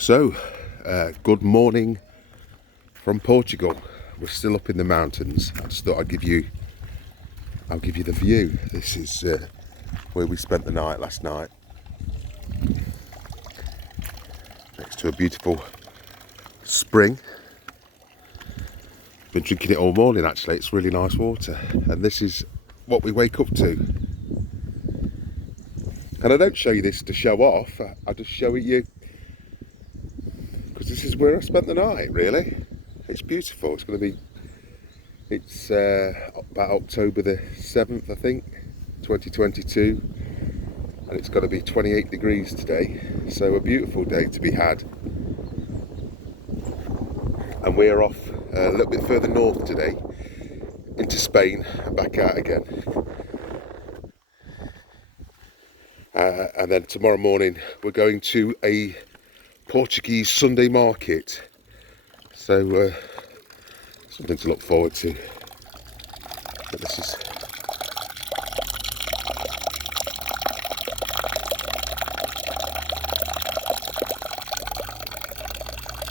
So, good morning from Portugal. We're still up in the mountains. I just thought I'll give you the view. This is where we spent the night last night, next to a beautiful spring. Been drinking it all morning actually. It's really nice water, and this is what we wake up to. And I don't show you this to show off, I just show it you because this is where I spent the night, really. It's beautiful. It's about October the 7th, I think, 2022, and it's going to be 28 degrees today, so a beautiful day to be had. And we're off a little bit further north today, into Spain and back out again. And then tomorrow morning we're going to a Portuguese Sunday market, so something to look forward to. But this is